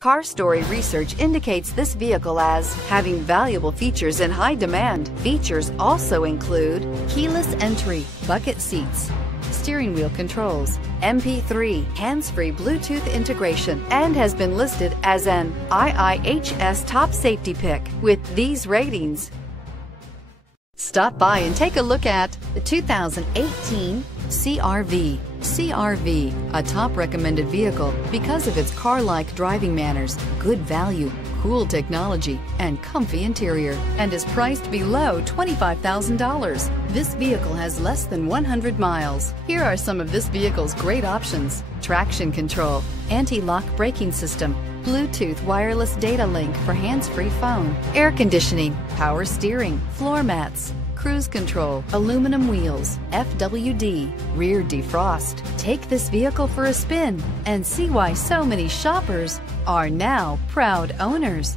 Car Story research indicates this vehicle as having valuable features in high demand. Features also include keyless entry, bucket seats, steering wheel controls, MP3, hands-free Bluetooth integration, and has been listed as an IIHS top safety pick with these ratings. Stop by and take a look at the 2018 CR-V. CR-V, a top recommended vehicle because of its car-like driving manners, good value, cool technology, and comfy interior, and is priced below $25,000. This vehicle has less than 100 miles. Here are some of this vehicle's great options: traction control, anti-lock braking system, Bluetooth wireless data link for hands-free phone, air conditioning, power steering, floor mats, cruise control, aluminum wheels, FWD, rear defrost. Take this vehicle for a spin and see why so many shoppers are now proud owners.